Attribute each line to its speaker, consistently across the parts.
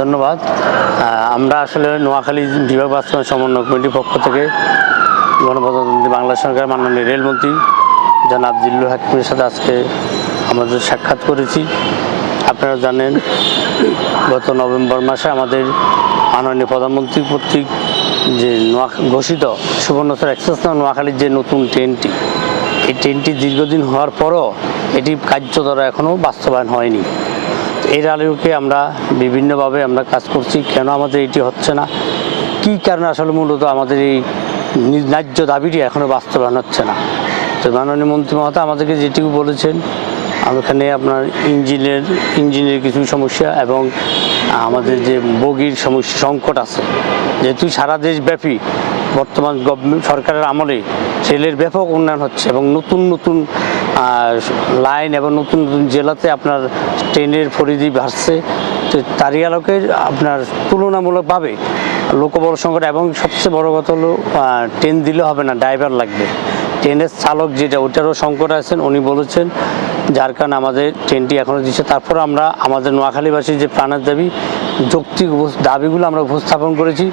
Speaker 1: ধন্যবাদ। আমরা আসলে নোয়াখালী বিভাগ বাস্তবায়ন সমন্বয় কমিটির পক্ষ থেকে গণপ্রজাতন্ত্রী বাংলা সরকার মাননীয় রেলমন্ত্রী জনাব জিল্লু হাকিমের সাথে আজকে আমাদের সাক্ষাৎ করেছি। আপনারা জানেন, গত নভেম্বর মাসে আমাদের মাননীয় প্রধানমন্ত্রী কর্তৃক যে নোয়া ঘোষিত সুবর্ণচর এক্সপ্রেস নোয়াখালীর যে নতুন ট্রেনটি, এই ট্রেনটি দীর্ঘদিন হওয়ার পরও এটি কার্যতর এখনও বাস্তবায়ন হয়নি। এর আলোকে আমরা বিভিন্নভাবে আমরা কাজ করছি। কেন আমাদের এটি হচ্ছে না? কি কারণে আসলে মূলত আমাদের এই ন্যায্য দাবিটি এখনও বাস্তবায়ন হচ্ছে না? তো মাননীয় মন্ত্রী মহাতা আমাদেরকে যেটুকু বলেছেন এখানে আপনার ইঞ্জিনের ইঞ্জিনের কিছু সমস্যা এবং আমাদের যে বগির সমস্যা সংকট আছে, যেহেতু সারা দেশব্যাপী বর্তমান গভর্নমেন্ট সরকারের আমলে রেলের ব্যাপক উন্নয়ন হচ্ছে এবং নতুন নতুন লাইন এবং নতুন নতুন জেলাতে আপনার ট্রেনের পরিধি বাড়ছে। তো তারই আলোকে আপনার তুলনামূলকভাবে লোকবল সংকট এবং সবচেয়ে বড় কথা হলো ট্রেন দিলে হবে না, ড্রাইভার লাগবে। ট্রেনের চালক যেটা, ওটারও সংকট আছেন, উনি বলেছেন, যার কারণে আমাদের ট্রেনটি এখনও দিচ্ছে। তারপর আমরা আমাদের নোয়াখালীবাসীর যে প্রাণের দাবি, যৌক্তিক দাবিগুলো আমরা উপস্থাপন করেছি।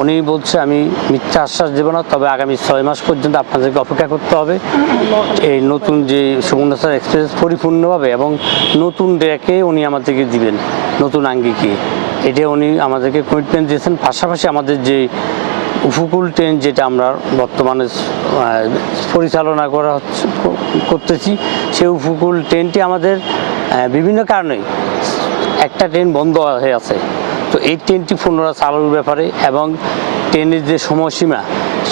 Speaker 1: উনি বলছে, আমি মিথ্যা আশ্বাস দেবো না, তবে আগামী ছয় মাস পর্যন্ত আপনাদেরকে অপেক্ষা করতে হবে। এই নতুন যে সুবর্ণচর এক্সপ্রেস পরিপূর্ণভাবে এবং নতুন ডেকে উনি আমাদেরকে দিবেন, নতুন আঙ্গিকে। এটা উনি আমাদেরকে কমিটমেন্ট দিয়েছেন। পাশাপাশি আমাদের যে উপকূল ট্রেন যেটা আমরা বর্তমানে পরিচালনা করা হচ্ছে, করতেছি, সেই উপকূল ট্রেনটি আমাদের বিভিন্ন কারণে একটা ট্রেন বন্ধ হয়ে আছে। তো এই ট্রেনটি পুনরায় চালুর ব্যাপারে এবং ট্রেনের যে সময়সীমা,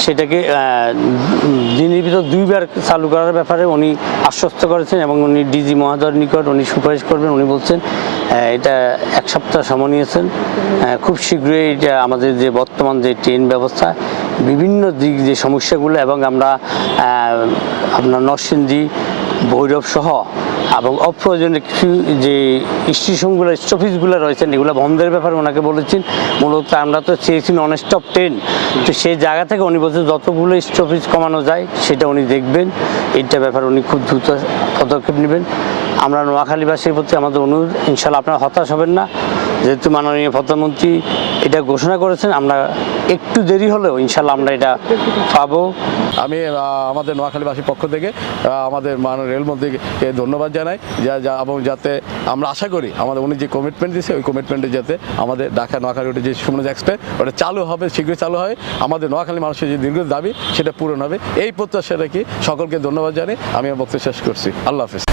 Speaker 1: সেটাকে দিনের ভিতর দুইবার চালু করার ব্যাপারে উনি আশ্বস্ত করেছেন এবং উনি ডিজি মহাদয়ের নিকট উনি সুপারিশ করবেন। উনি বলছেন এটা এক সপ্তাহ সময় নিয়েছেন। খুব শীঘ্রই এটা আমাদের যে বর্তমান যে ট্রেন ব্যবস্থা, বিভিন্ন দিক যে সমস্যাগুলো এবং আমরা আপনার নরসিংদী, ভৈরব সহ এবং অপ্রয়োজনীয় কিছু যে স্টেশনগুলো, স্টপেজগুলো রয়েছেন, এগুলো বন্ধের ব্যাপারে ওনাকে বলেছেন। মূলত আমরা তো চেয়েছি নন স্টপ ট্রেন তো সেই জায়গা থেকে উনি বলছেন, যতগুলো স্টপেজ কমানো যায়, সেটা উনি দেখবেন। এইটা ব্যাপারে উনি খুব দ্রুত পদক্ষেপ নেবেন। আমরা নোয়াখালীবাসীর প্রতি আমাদের অনুরোধ, ইনশাল্লাহ আপনারা হতাশ হবেন না। যেহেতু মাননীয় প্রধানমন্ত্রী এটা ঘোষণা করেছেন, আমরা একটু দেরি হলেও ইনশাল্লাহ আমরা এটা পাবো।
Speaker 2: আমি আমাদের নোয়াখালীবাসীর পক্ষ থেকে আমাদের মাননীয় রেলমন্ত্রীকে ধন্যবাদ জানাই, যা যা, এবং যাতে আমরা আশা করি আমাদের, উনি যে কমিটমেন্ট দিয়েছে, ওই কমিটমেন্টে যাতে আমাদের ঢাকা নোয়াখালী ওটা যে সুমন এক্সপ্রেস ওটা চালু হবে, শীঘ্রই চালু হয়। আমাদের নোয়াখালী মানুষের যে দীর্ঘ দাবি, সেটা পূরণ হবে। এই প্রত্যাশা রেখে সকলকে ধন্যবাদ জানাই। আমি বক্তব্য শেষ করছি। আল্লাহ হাফিজ।